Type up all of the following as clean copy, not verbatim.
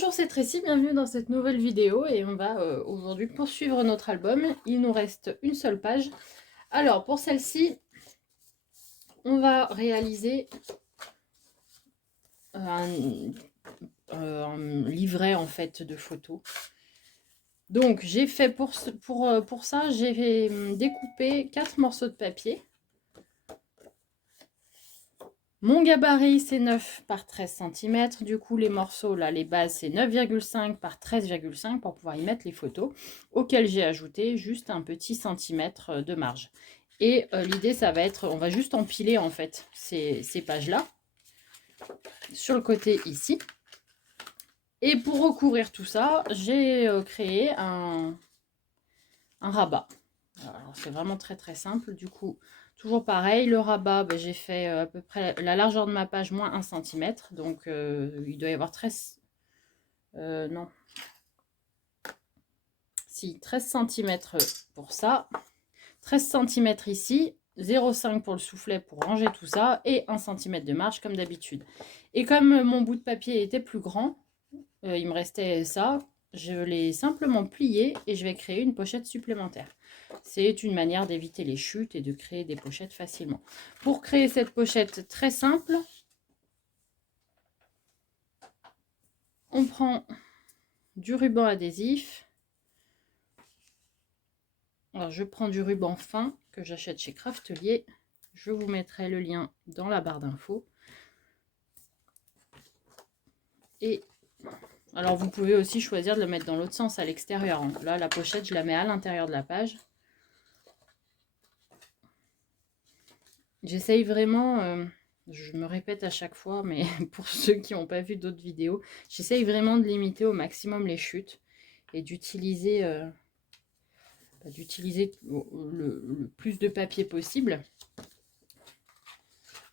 Bonjour, c'est Tracy, bienvenue dans cette nouvelle vidéo et on va aujourd'hui poursuivre notre album. Il nous reste une seule page. Alors pour celle-ci, on va réaliser un livret en fait de photos. Donc j'ai fait pour ça, j'ai découpé 4 morceaux de papier. Mon gabarit c'est 9 par 13 cm, du coup les morceaux là, les bases c'est 9,5 par 13,5 pour pouvoir y mettre les photos, auxquelles j'ai ajouté juste un petit centimètre de marge. Et l'idée ça va être, on va juste empiler en fait ces pages là, sur le côté ici. Et pour recouvrir tout ça, j'ai créé un rabat. Alors c'est vraiment très simple, du coup toujours pareil, le rabat, ben, j'ai fait à peu près la largeur de ma page moins 1 cm, donc il doit y avoir 13 non, si 13 cm pour ça, 13 cm ici, 0,5 pour le soufflet pour ranger tout ça, et 1 cm de marge comme d'habitude. Et comme mon bout de papier était plus grand, il me restait ça, je l'ai simplement plié et je vais créer une pochette supplémentaire. C'est une manière d'éviter les chutes et de créer des pochettes facilement. Pour créer cette pochette très simple, on prend du ruban adhésif. Alors, je prends du ruban fin que j'achète chez Craftelier. Je vous mettrai le lien dans la barre d'infos. Et alors, vous pouvez aussi choisir de le mettre dans l'autre sens, à l'extérieur. Là, la pochette, je la mets à l'intérieur de la page. J'essaye vraiment, je me répète à chaque fois, mais pour ceux qui n'ont pas vu d'autres vidéos, j'essaye vraiment de limiter au maximum les chutes et d'utiliser le plus de papier possible.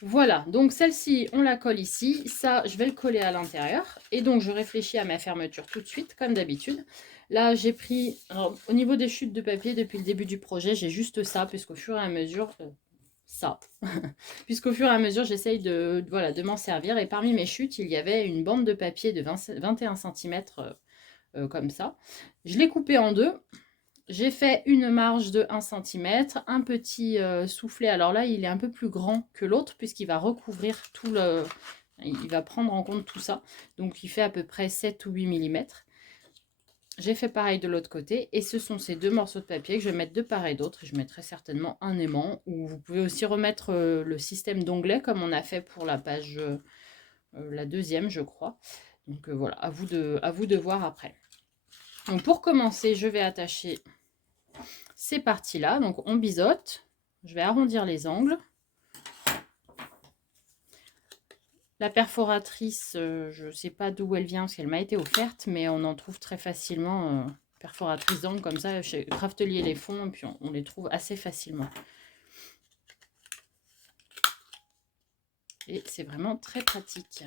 Voilà, donc celle-ci, on la colle ici. Ça, je vais le coller à l'intérieur. Et donc, je réfléchis à ma fermeture tout de suite, comme d'habitude. Là, j'ai pris... Alors, au niveau des chutes de papier, depuis le début du projet, j'ai juste ça, puisqu'au fur et à mesure... ça. Puisqu'au fur et à mesure, j'essaye de m'en servir. Et parmi mes chutes, il y avait une bande de papier de 21 cm, comme ça. Je l'ai coupé en deux. J'ai fait une marge de 1 cm, un petit soufflet. Alors là, il est un peu plus grand que l'autre puisqu'il va recouvrir tout le... Il va prendre en compte tout ça. Donc, il fait à peu près 7 ou 8 mm. J'ai fait pareil de l'autre côté. Et ce sont ces deux morceaux de papier que je vais mettre de part et d'autre. Je mettrai certainement un aimant. Ou vous pouvez aussi remettre le système d'onglet comme on a fait pour la page, la deuxième, je crois. Donc voilà, à vous de voir après. Donc pour commencer, je vais attacher ces parties-là. Donc on biseaute. Je vais arrondir les angles. La perforatrice, je ne sais pas d'où elle vient parce qu'elle m'a été offerte, mais on en trouve très facilement. Perforatrice d'angles comme ça, chez Craftelier les font, et puis on les trouve assez facilement. Et c'est vraiment très pratique.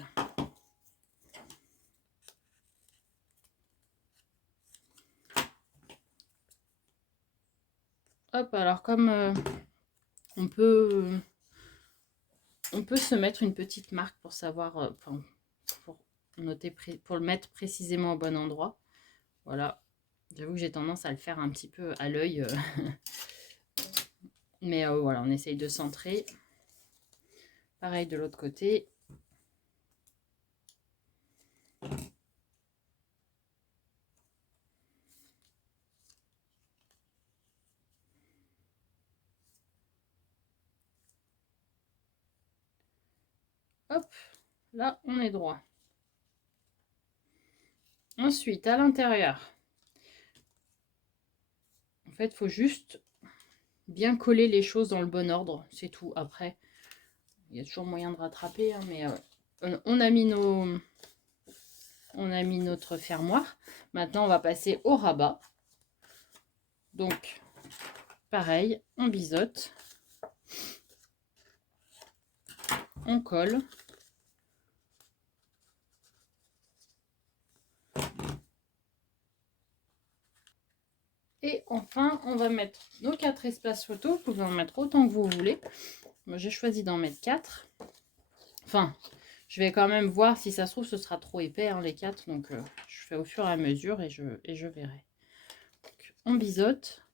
Hop, alors comme on peut se mettre une petite marque pour savoir, pour noter, pour le mettre précisément au bon endroit. Voilà, j'avoue que j'ai tendance à le faire un petit peu à l'œil, mais voilà, on essaye de centrer. Pareil de l'autre côté. Hop, là on est droit. Ensuite, à l'intérieur, en fait, il faut juste bien coller les choses dans le bon ordre, c'est tout. Après, il y a toujours moyen de rattraper, hein, mais on a mis notre fermoir. Maintenant, on va passer au rabat. Donc, pareil, on biseaute, on colle. Et enfin, on va mettre nos 4 espaces photos. Vous pouvez en mettre autant que vous voulez. Moi, j'ai choisi d'en mettre 4. Enfin, Je vais quand même voir si ça se trouve ce sera trop épais hein, les 4. Donc je fais au fur et à mesure et je verrai. Donc, on biseaute.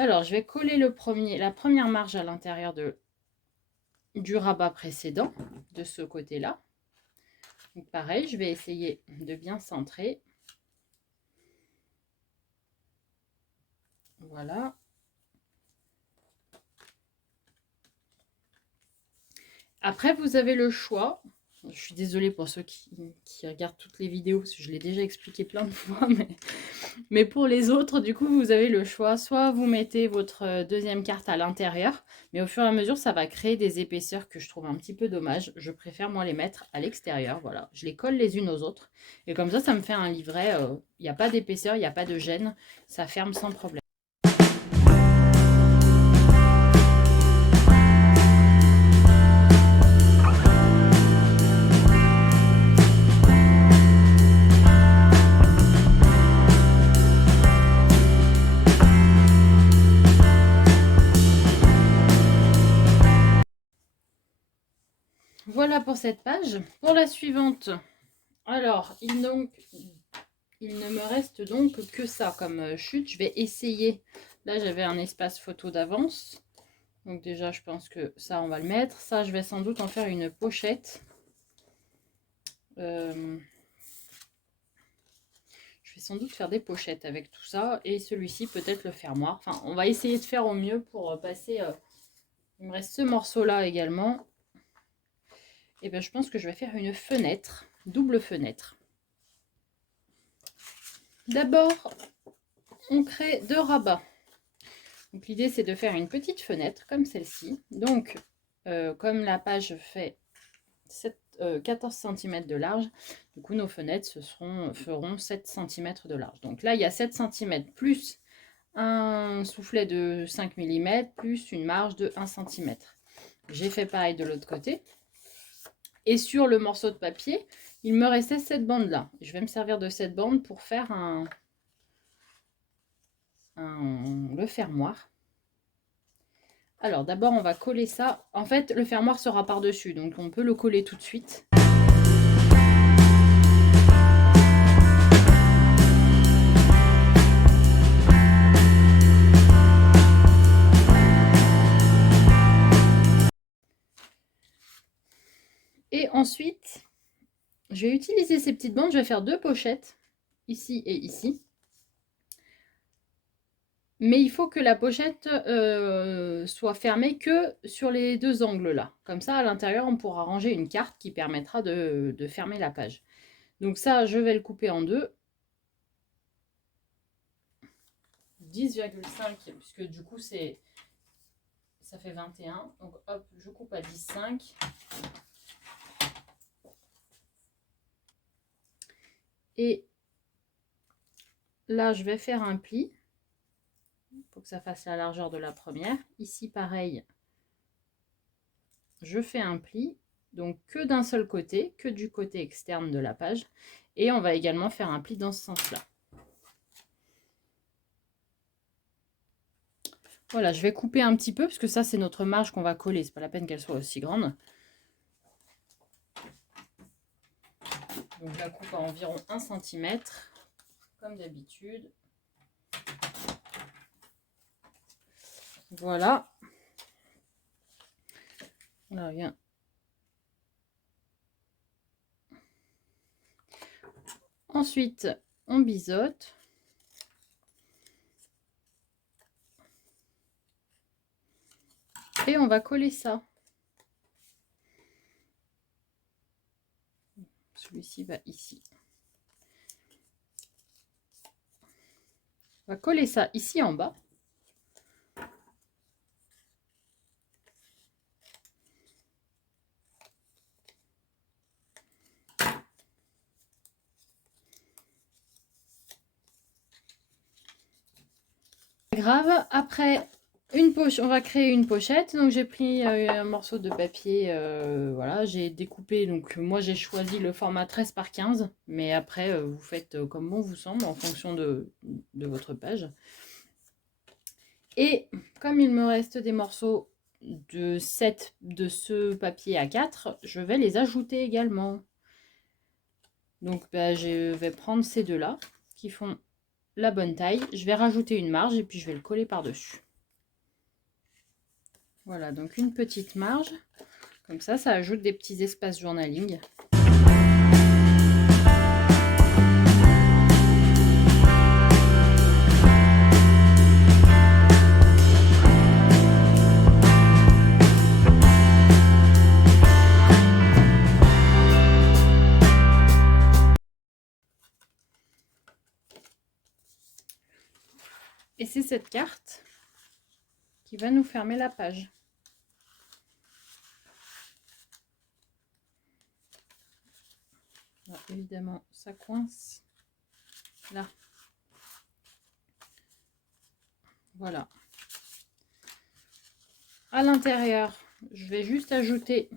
Alors je vais coller la première marge à l'intérieur du rabat précédent de ce côté-là. Donc pareil, je vais essayer de bien centrer. Voilà. Après, vous avez le choix. Je suis désolée pour ceux qui regardent toutes les vidéos, parce que je l'ai déjà expliqué plein de fois. Mais pour les autres, du coup, vous avez le choix. Soit vous mettez votre deuxième carte à l'intérieur, mais au fur et à mesure, ça va créer des épaisseurs que je trouve un petit peu dommage. Je préfère, moi, les mettre à l'extérieur. Voilà, je les colle les unes aux autres. Et comme ça me fait un livret. Il n'y a pas d'épaisseur, il n'y a pas de gêne. Ça ferme sans problème. Voilà pour cette page. Pour la suivante, alors, il ne me reste donc que ça comme chute. Je vais essayer. Là, j'avais un espace photo d'avance. Donc déjà, je pense que ça, on va le mettre. Ça, je vais sans doute en faire une pochette. Je vais sans doute faire des pochettes avec tout ça. Et celui-ci, peut-être le fermoir. Enfin, on va essayer de faire au mieux pour passer... il me reste ce morceau-là également. Et bien, je pense que je vais faire une fenêtre. Double fenêtre. D'abord, on crée 2 rabats. Donc l'idée c'est de faire une petite fenêtre comme celle-ci. Donc comme la page fait 14 cm de large, du coup nos fenêtres feront 7 cm de large. Donc là il y a 7 cm plus un soufflet de 5 mm plus une marge de 1 cm. J'ai fait pareil de l'autre côté. Et sur le morceau de papier, il me restait cette bande là. Je vais me servir de cette bande pour faire le fermoir. Alors d'abord on va coller ça. En fait le fermoir sera par dessus, donc on peut le coller tout de suite. Et ensuite je vais utiliser ces petites bandes. Je vais faire 2 pochettes ici et ici. Mais il faut que la pochette soit fermée que sur les 2 angles là. Comme ça, à l'intérieur, on pourra ranger une carte qui permettra de fermer la page. Donc ça, je vais le couper en 2. 10,5, puisque du coup, ça fait 21. Donc hop, je coupe à 10,5. Et là, je vais faire un pli. Pour que ça fasse la largeur de la première. Ici, pareil, je fais un pli, donc que d'un seul côté, que du côté externe de la page. Et on va également faire un pli dans ce sens-là. Voilà, je vais couper un petit peu, parce que ça, c'est notre marge qu'on va coller. C'est pas la peine qu'elle soit aussi grande. Donc, je la coupe à environ 1 cm, comme d'habitude. Voilà. Là, rien. Ensuite, on biseaute. Et on va coller ça. Celui-ci va ici. On va coller ça ici en bas. Grave. Après on va créer une pochette. Donc j'ai pris un morceau de papier, voilà, j'ai découpé. Donc moi j'ai choisi le format 13 par 15, mais après vous faites comme bon vous semble en fonction de votre page. Et comme il me reste des morceaux de ce papier A4, je vais les ajouter également. Donc je vais prendre ces deux-là qui font la bonne taille. Je vais rajouter une marge et puis je vais le coller par-dessus. Voilà, donc une petite marge. Comme ça ajoute des petits espaces journaling. Et c'est cette carte qui va nous fermer la page. Alors, évidemment, ça coince là. Voilà. À l'intérieur, je vais juste ajouter,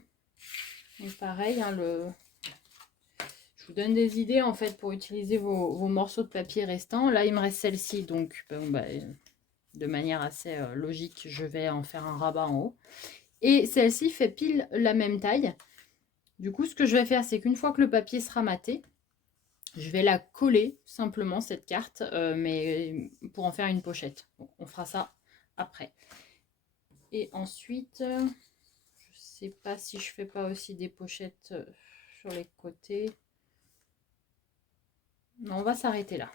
donc pareil, hein, je vous donne des idées en fait pour utiliser vos morceaux de papier restants. Là, il me reste celle-ci, donc de manière assez logique, je vais en faire un rabat en haut. Et celle-ci fait pile la même taille. Du coup, ce que je vais faire, c'est qu'une fois que le papier sera maté, je vais la coller simplement, cette carte, mais pour en faire une pochette. Donc, on fera ça après. Et ensuite, je ne sais pas si je fais pas aussi des pochettes sur les côtés. Non, on va s'arrêter là.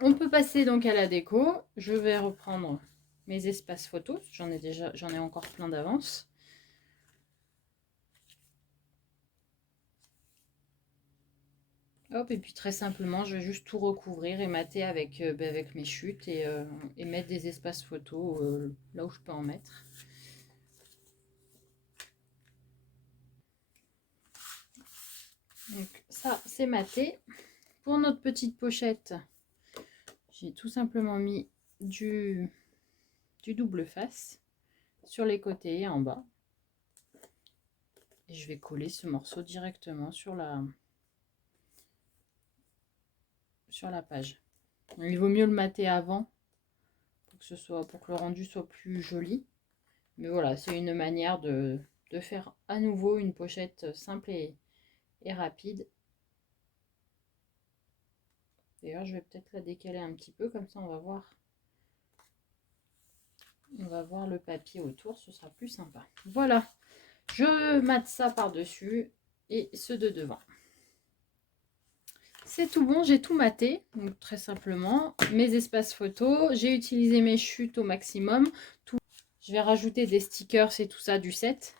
On peut passer donc à la déco. Je vais reprendre mes espaces photos. J'en ai encore plein d'avance. Hop, et puis très simplement, je vais juste tout recouvrir et mater avec mes chutes et mettre des espaces photos là où je peux en mettre. Donc ça, c'est maté. Pour notre petite pochette, j'ai tout simplement mis du double face sur les côtés et en bas. Et je vais coller ce morceau directement sur la page. Il vaut mieux le mater avant pour que le rendu soit plus joli. Mais voilà, c'est une manière de faire à nouveau une pochette simple et rapide. D'ailleurs, je vais peut-être la décaler un petit peu, comme ça on va voir. On va voir le papier autour, ce sera plus sympa. Voilà, je mate ça par-dessus et ceux de devant. C'est tout bon, j'ai tout maté, donc très simplement. Mes espaces photos, j'ai utilisé mes chutes au maximum. Je vais rajouter des stickers et tout ça du set.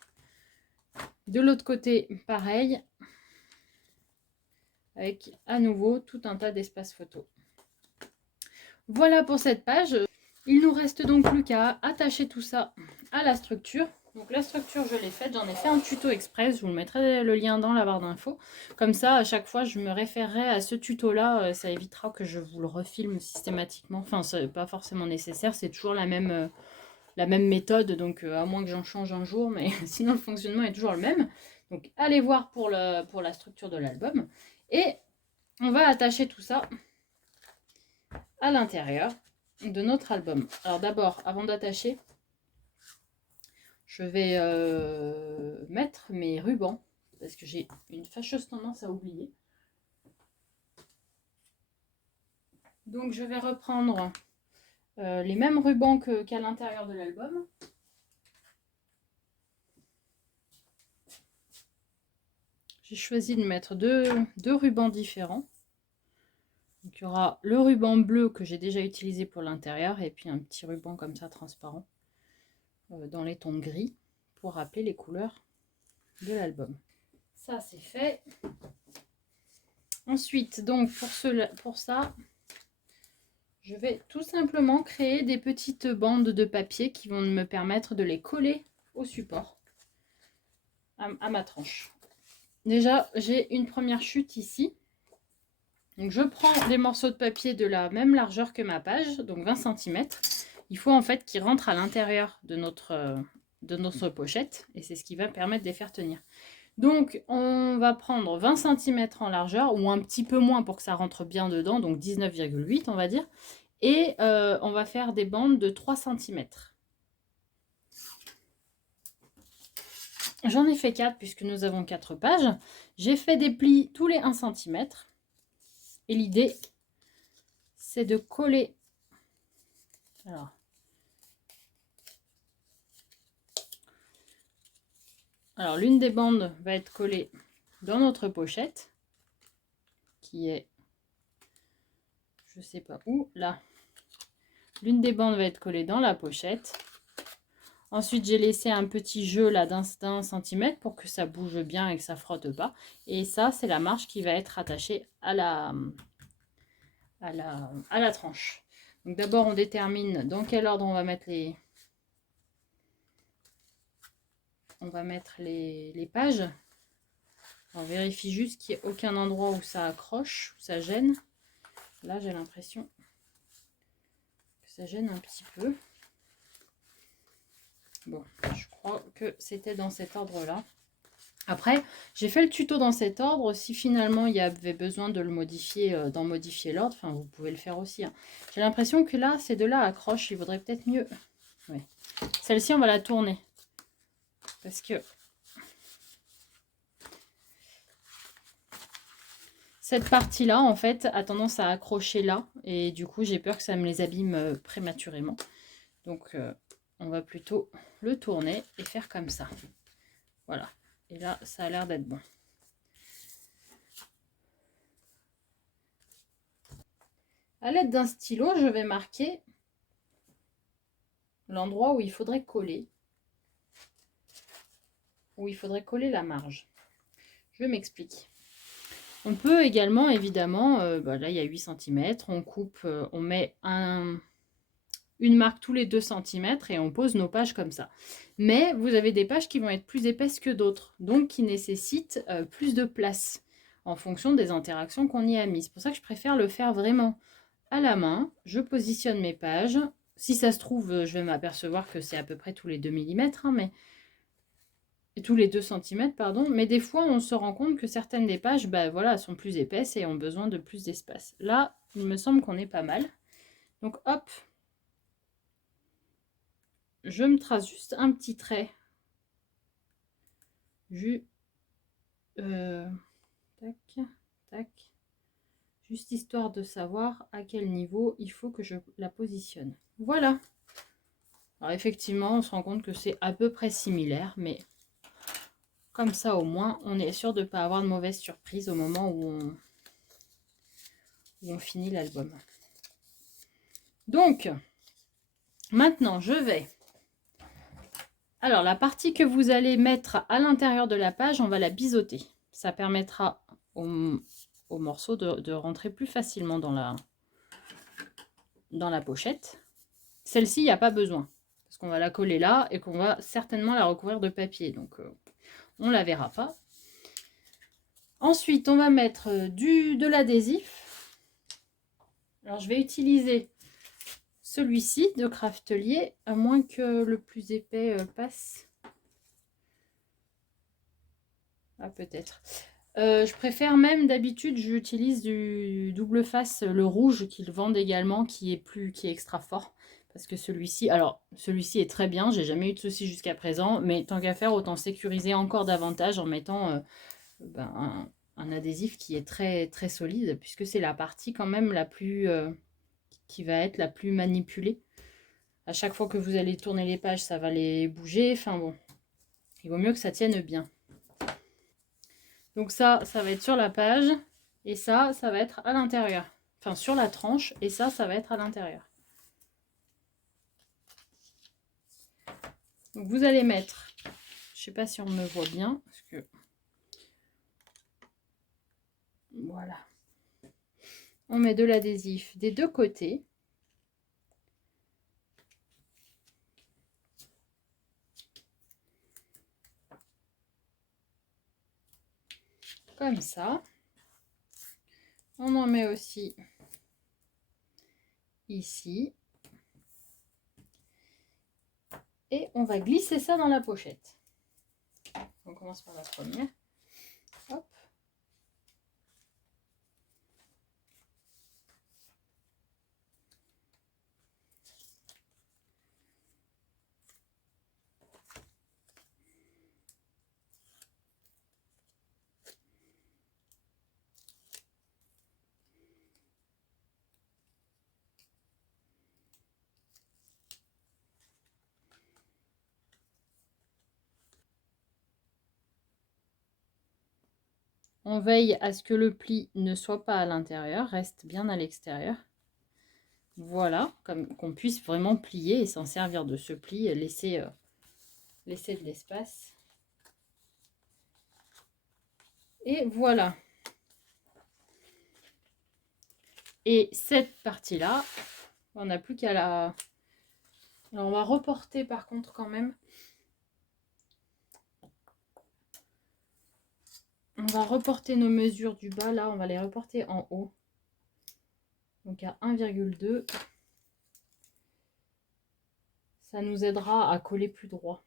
De l'autre côté, pareil, avec à nouveau tout un tas d'espaces photos. Voilà pour cette page. Il nous reste donc plus qu'à attacher tout ça à la structure. Donc la structure, je l'ai faite, j'en ai fait un tuto express, je vous mettrai le lien dans la barre d'infos. Comme ça, à chaque fois, je me référerai à ce tuto-là, ça évitera que je vous le refilme systématiquement. Enfin, c'est pas forcément nécessaire, c'est toujours la même méthode, donc à moins que j'en change un jour, mais sinon le fonctionnement est toujours le même. Donc allez voir pour la structure de l'album. Et on va attacher tout ça à l'intérieur de notre album. Alors d'abord, avant d'attacher, je vais mettre mes rubans, parce que j'ai une fâcheuse tendance à oublier. Donc je vais reprendre les mêmes rubans qu'à l'intérieur de l'album. J'ai choisi de mettre deux rubans différents. Donc, il y aura le ruban bleu que j'ai déjà utilisé pour l'intérieur et puis un petit ruban comme ça transparent dans les tons gris pour rappeler les couleurs de l'album. Ça c'est fait. Ensuite, donc pour ça, je vais tout simplement créer des petites bandes de papier qui vont me permettre de les coller au support, à ma tranche. Déjà, j'ai une première chute ici. Donc je prends des morceaux de papier de la même largeur que ma page, donc 20 cm. Il faut en fait qu'ils rentrent à l'intérieur de notre pochette et c'est ce qui va permettre de les faire tenir. Donc on va prendre 20 cm en largeur ou un petit peu moins pour que ça rentre bien dedans, donc 19,8 on va dire. Et on va faire des bandes de 3 cm. J'en ai fait 4 puisque nous avons 4 pages. J'ai fait des plis tous les 1 cm. Et l'idée, c'est de coller. Alors l'une des bandes va être collée dans notre pochette, qui est, je sais pas où, là. L'une des bandes va être collée dans la pochette. Ensuite, j'ai laissé un petit jeu là d'un centimètre pour que ça bouge bien et que ça frotte pas. Et ça, c'est la marge qui va être attachée à la tranche. Donc d'abord, on détermine dans quel ordre on va mettre les pages. On vérifie juste qu'il n'y ait aucun endroit où ça accroche, où ça gêne. Là, j'ai l'impression que ça gêne un petit peu. Bon, je crois que c'était dans cet ordre-là. Après, j'ai fait le tuto dans cet ordre. Si finalement il y avait besoin de le modifier, d'en modifier l'ordre, enfin vous pouvez le faire aussi. Hein. J'ai l'impression que là, ces deux-là accrochent. Il vaudrait peut-être mieux. Ouais. Celle-ci, on va la tourner. Parce que cette partie-là, en fait, a tendance à accrocher là. Et du coup, j'ai peur que ça me les abîme prématurément. Donc, on va plutôt le tourner et faire comme ça. Voilà. Et là, ça a l'air d'être bon. À l'aide d'un stylo, je vais marquer l'endroit où il faudrait coller. Où il faudrait coller la marge. Je m'explique. On peut également, évidemment, là il y a 8 cm, on coupe, on met une marque tous les 2 cm et on pose nos pages comme ça. Mais vous avez des pages qui vont être plus épaisses que d'autres, donc qui nécessitent plus de place en fonction des interactions qu'on y a mis. C'est pour ça que je préfère le faire vraiment à la main. Je positionne mes pages. Si ça se trouve, je vais m'apercevoir que c'est à peu près tous les 2 mm, hein, mais tous les 2 cm, pardon. Mais des fois, on se rend compte que certaines des pages, voilà, sont plus épaisses et ont besoin de plus d'espace. Là, il me semble qu'on est pas mal. Donc, hop, je me trace juste un petit trait. Tac, tac. Juste histoire de savoir à quel niveau il faut que je la positionne. Voilà. Alors, effectivement, on se rend compte que c'est à peu près similaire, mais comme ça, au moins, on est sûr de ne pas avoir de mauvaise surprise au moment où on finit l'album. Donc, maintenant, je vais... Alors, la partie que vous allez mettre à l'intérieur de la page, on va la biseauter. Ça permettra au morceau de rentrer plus facilement dans la pochette. Celle-ci, il n'y a pas besoin, parce qu'on va la coller là et qu'on va certainement la recouvrir de papier. Donc, on ne la verra pas. Ensuite, on va mettre de l'adhésif. Alors, je vais utiliser celui-ci de Craftelier, à moins que le plus épais passe. Ah, peut-être. Je préfère même, d'habitude, j'utilise du double face, le rouge qu'ils vendent également, qui est extra fort. Parce que celui-ci, alors celui-ci est très bien, j'ai jamais eu de soucis jusqu'à présent, mais tant qu'à faire, autant sécuriser encore davantage en mettant un adhésif qui est très, très solide, puisque c'est la partie quand même la plus... qui va être la plus manipulée. À chaque fois que vous allez tourner les pages, ça va les bouger. Enfin bon, il vaut mieux que ça tienne bien. Donc ça va être sur la page. Et ça va être à l'intérieur. Enfin, sur la tranche. Et ça va être à l'intérieur. Donc vous allez mettre... Je sais pas si on me voit bien. Parce que... Voilà. On met de l'adhésif des deux côtés. Comme ça. On en met aussi ici. Et on va glisser ça dans la pochette. On commence par la première. Hop. On veille à ce que le pli ne soit pas à l'intérieur, reste bien à l'extérieur. Voilà, comme qu'on puisse vraiment plier et s'en servir de ce pli, laisser de l'espace. Et voilà. Et cette partie-là, on n'a plus qu'à la... Alors on va reporter par contre quand même. On va reporter nos mesures du bas, là, on va les reporter en haut. Donc à 1,2. Ça nous aidera à coller plus droit.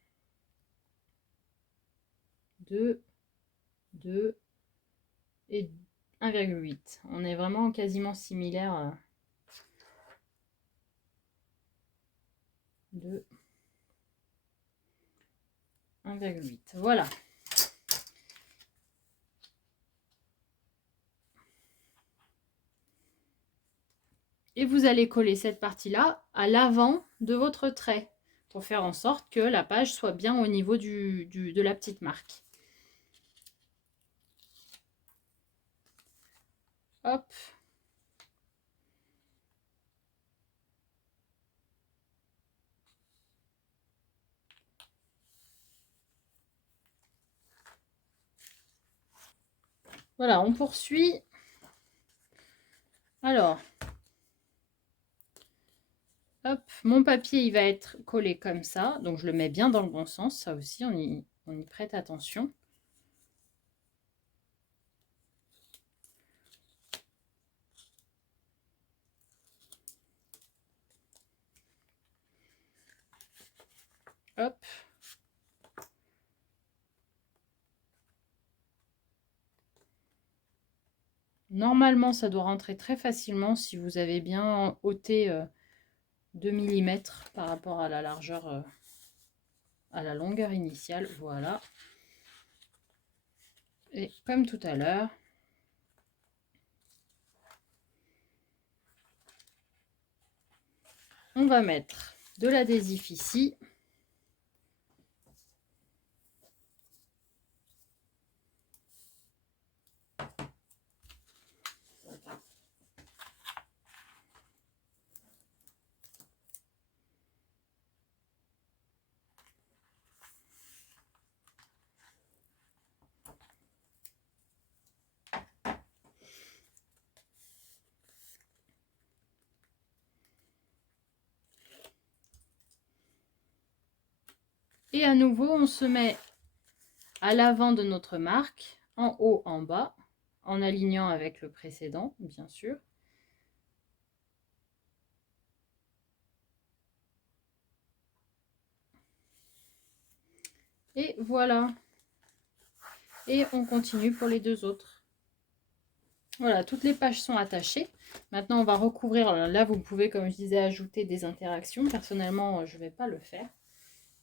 2, 2 et 1,8. On est vraiment quasiment similaire. 2, 1,8. Voilà. Et vous allez coller cette partie-là à l'avant de votre trait pour faire en sorte que la page soit bien au niveau de la petite marque. Hop. Voilà, on poursuit. Alors, hop, mon papier, il va être collé comme ça. Donc, je le mets bien dans le bon sens. Ça aussi, on y prête attention. Hop. Normalement, ça doit rentrer très facilement si vous avez bien ôté 2 mm par rapport à la largeur, à la longueur initiale. Voilà. Et comme tout à l'heure, on va mettre de l'adhésif ici. Et à nouveau, on se met à l'avant de notre marque, en haut, en bas, en alignant avec le précédent, bien sûr. Et voilà. Et on continue pour les deux autres. Voilà, toutes les pages sont attachées. Maintenant, on va recouvrir. Alors là, vous pouvez, comme je disais, ajouter des interactions. Personnellement, je ne vais pas le faire.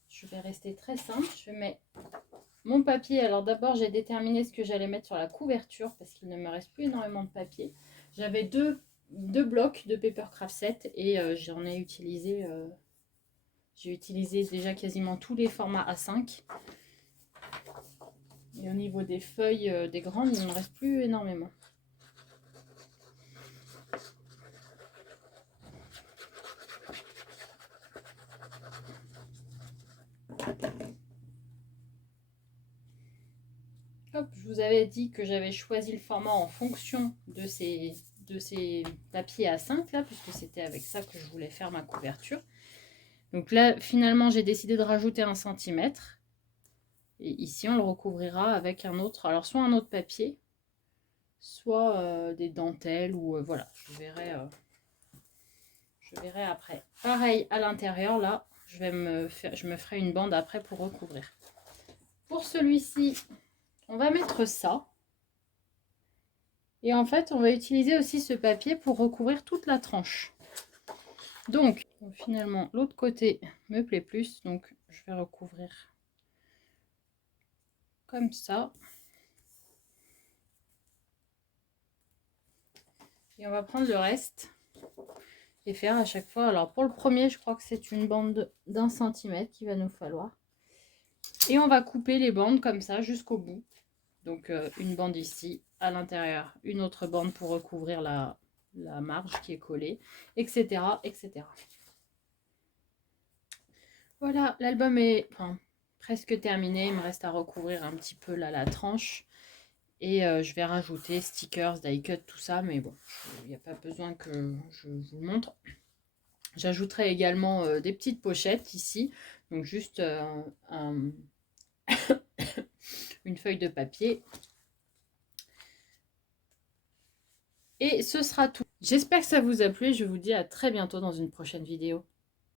Je vais rester très simple. Je mets mon papier. Alors d'abord, j'ai déterminé ce que j'allais mettre sur la couverture parce qu'il ne me reste plus énormément de papier. J'avais deux blocs de Papercraft 7 et j'en ai utilisé... j'ai utilisé déjà quasiment tous les formats A5. Et au niveau des feuilles, des grandes, il ne me reste plus énormément. Hop, je vous avais dit que j'avais choisi le format en fonction de ces papiers A5 là, puisque c'était avec ça que je voulais faire ma couverture. Donc là, finalement, j'ai décidé de rajouter 1 cm. Et ici, on le recouvrira avec un autre, alors soit un autre papier, soit des dentelles, ou voilà, je verrai après. Pareil à l'intérieur, là, je me ferai une bande après pour recouvrir. Pour celui-ci, on va mettre ça. Et en fait, on va utiliser aussi ce papier pour recouvrir toute la tranche. Donc, finalement, l'autre côté me plaît plus. Donc, je vais recouvrir comme ça. Et on va prendre le reste et faire à chaque fois. Alors, pour le premier, je crois que c'est une bande d'1 centimètre qu'il va nous falloir. Et on va couper les bandes comme ça jusqu'au bout Donc une bande ici, à l'intérieur, une autre bande pour recouvrir la marge qui est collée, etc. etc. Voilà, l'album est presque terminé. Il me reste à recouvrir un petit peu là la tranche. Et je vais rajouter stickers, die cut, tout ça. Mais bon, il n'y a pas besoin que je vous le montre. J'ajouterai également des petites pochettes ici. Donc juste une feuille de papier. Et ce sera tout. J'espère que ça vous a plu. Je vous dis à très bientôt dans une prochaine vidéo.